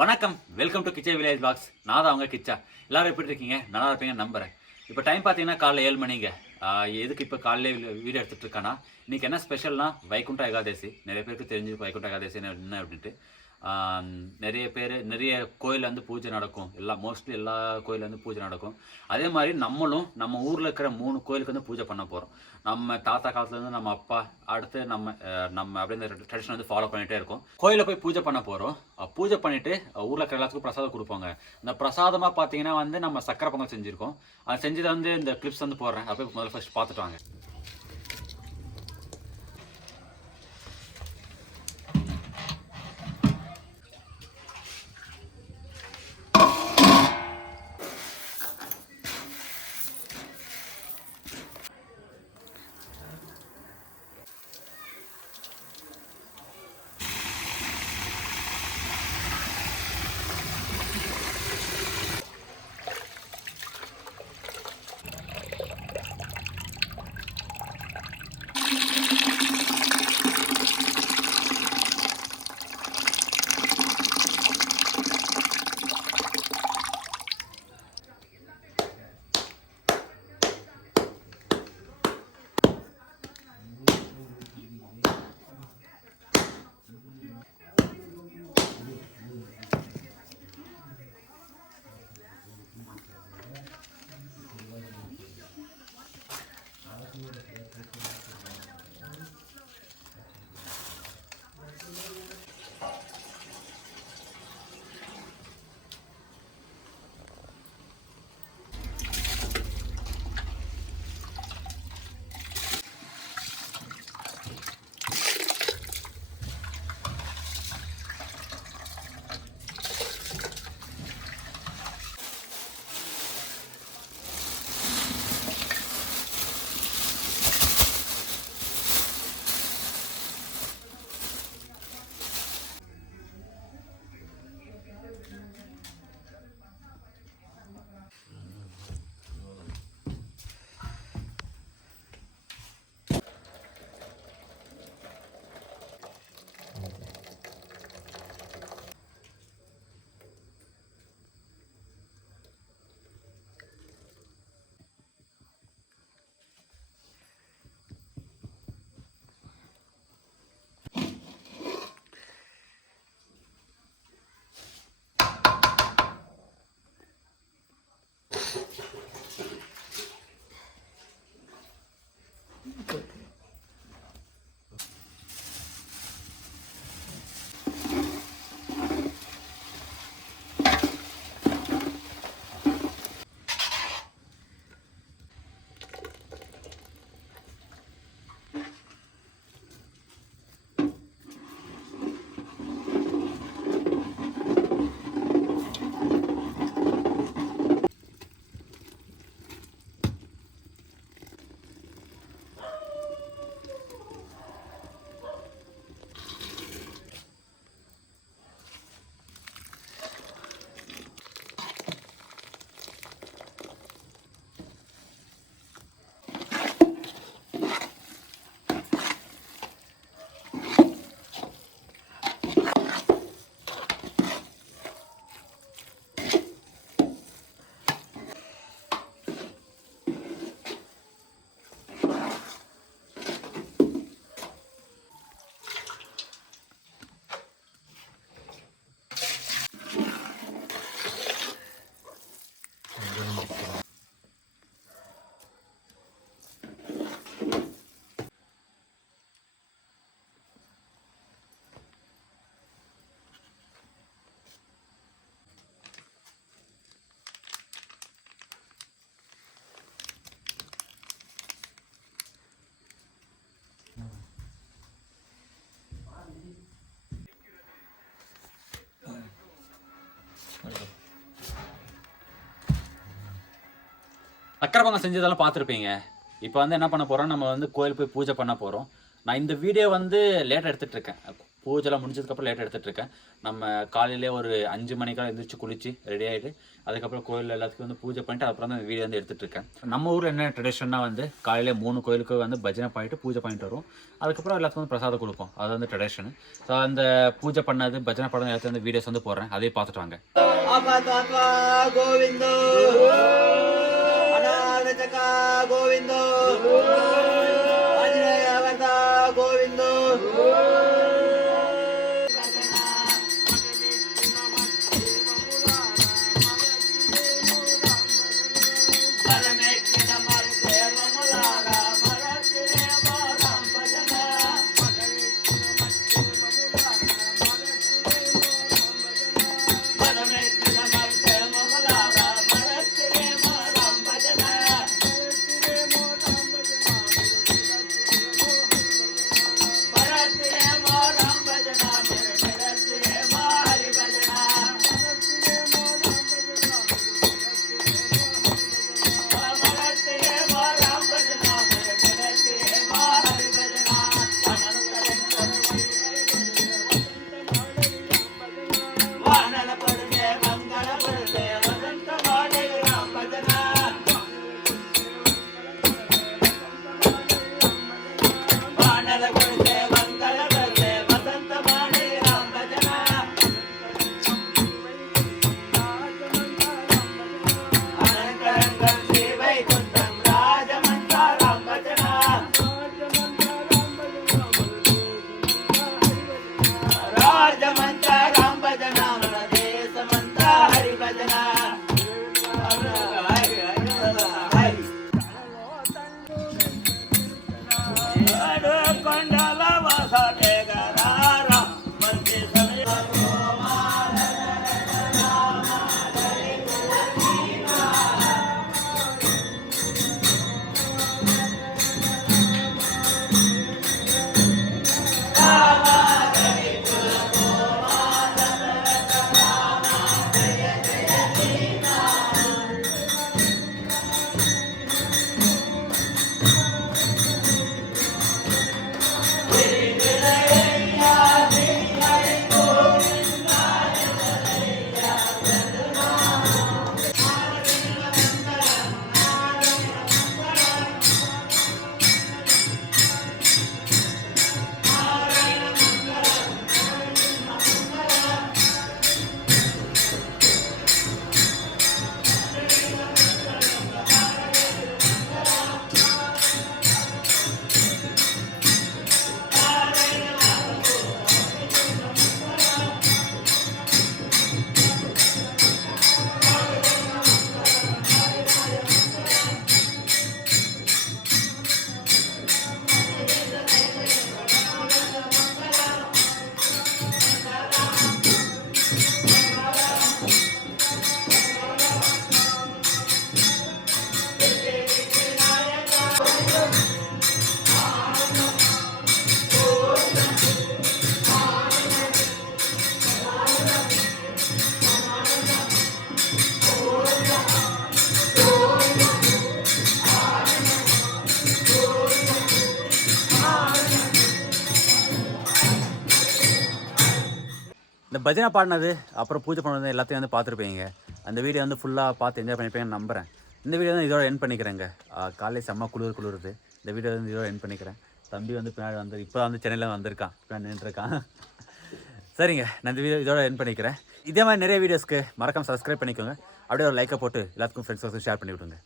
வணக்கம், welcome to Kichcha village box. நான் தான் அவங்க கிச்சா. எல்லாரும் எப்படி இருக்கீங்க? நல்லா இருப்பீங்க நம்புறேன். இப்போ டைம் பார்த்தீங்கன்னா காலைல 7 மணிங்க. எதுக்கு இப்போ காலையில வீடியோ எடுத்துட்டு இருக்கேன்னா, இன்னைக்கு என்ன ஸ்பெஷல்னா வைகுண்ட ஏகாதசி. நிறைய பேருக்கு தெரிஞ்சிருக்கும் வைகுண்ட ஏகாதசி என்ன அப்படின்ட்டு. நிறைய பேர் நிறைய கோயிலில் வந்து பூஜை நடக்கும். மோஸ்ட்லி எல்லா கோயிலில் வந்து பூஜை நடக்கும். அதே மாதிரி நம்மளும் நம்ம ஊரில் இருக்கிற 3 கோயிலுக்கு வந்து பூஜை பண்ண போகிறோம். நம்ம தாத்தா காலத்துலேருந்து நம்ம அப்பா அடுத்து நம்ம அப்படியே இந்த ட்ரெடிஷன் வந்து ஃபாலோ பண்ணிகிட்டே இருக்கோம். கோயிலில் போய் பூஜை பண்ண போகிறோம். பூஜை பண்ணிவிட்டு ஊரில் இருக்கிற எல்லாத்துக்கும் பிரசாதம் கொடுப்பாங்க. இந்த பிரசாதமாக பார்த்தீங்கன்னா வந்து நம்ம சக்கரை பொங்கல் செஞ்சுருக்கோம். அது செஞ்சதை வந்து இந்த கிளிப்ஸ் வந்து போடுறேன். அப்போ முதல்ல ஃபர்ஸ்ட் பார்த்துட்டு வாங்க. சக்கரை பொங்கல் செஞ்சதெல்லாம் பார்த்துருப்பீங்க. இப்போ வந்து என்ன பண்ண போகிறோம், நம்ம வந்து கோயில் போய் பூஜை பண்ண போகிறோம். நான் இந்த வீடியோ வந்து லேட்டாக எடுத்துகிட்டு இருக்கேன். பூஜைலாம் முடிஞ்சதுக்கப்புறம் லேட்டாக எடுத்துகிட்டு இருக்கேன். நம்ம காலையிலே ஒரு 5 மணிக்கெல்லாம் எழுந்திரிச்சு குளிச்சு ரெடி ஆகிட்டு அதுக்கப்புறம் கோயில் எல்லாத்துக்கும் வந்து பூஜை பண்ணிட்டு அப்புறம் தான் வீடியோ வந்து எடுத்துகிட்டு இருக்கேன். நம்ம ஊரில் என்ன ட்ரெடிஷன்னா வந்து காலையிலே 3 கோயிலுக்கு வந்து பஜனை பண்ணிட்டு பூஜை பண்ணிட்டு வரும். அதுக்கப்புறம் எல்லாத்துக்கும் வந்து பிரசாதம் கொடுப்போம். அது வந்து ட்ரெடிஷன். ஸோ அந்த பூஜை பண்ணது பஜனை படம் எல்லாத்தையும் வந்து வீடியோஸ் வந்து போடுறேன், அதையே பார்த்துட்டு வாங்க. கோவிந்தோ அநாதச்சகா கோவிந்தோ ஆஞ்சநேயவர்தா கோவிந்தோ இந்த பஜனை பாடினது அப்புறம் பூஜை பண்ணது எல்லாத்தையும் வந்து பார்த்துருப்பீங்க. அந்த வீடியோ வந்து ஃபுல்லாக பார்த்து என்ஜாய் பண்ணியிருப்பேன்னு நம்புகிறேன். இந்த வீடியோ வந்து இதோட எண்ட் பண்ணிக்கிறேங்க. காலையில் செம்ம குளிருது. இந்த வீடியோ வந்து இதோட எண்ட் பண்ணிக்கிறேன். தம்பி வந்து பின்னாடி வந்து இப்போ வந்து சென்னையில் வந்திருக்கான், பின்னாடி நின்றுருக்கான். சரிங்க, நான் இந்த வீடியோ இதோட எண்ட் பண்ணிக்கிறேன். இதே மாதிரி நிறைய வீடியோஸ்க்கு மறக்காம சப்ஸ்கிரைப் பண்ணிக்கோங்க. அப்படியே ஒரு லைக்கை போட்டு எல்லாத்துக்கும் ஃப்ரெண்ட்ஸுக்கும் ஷேர் பண்ணி விடுங்க.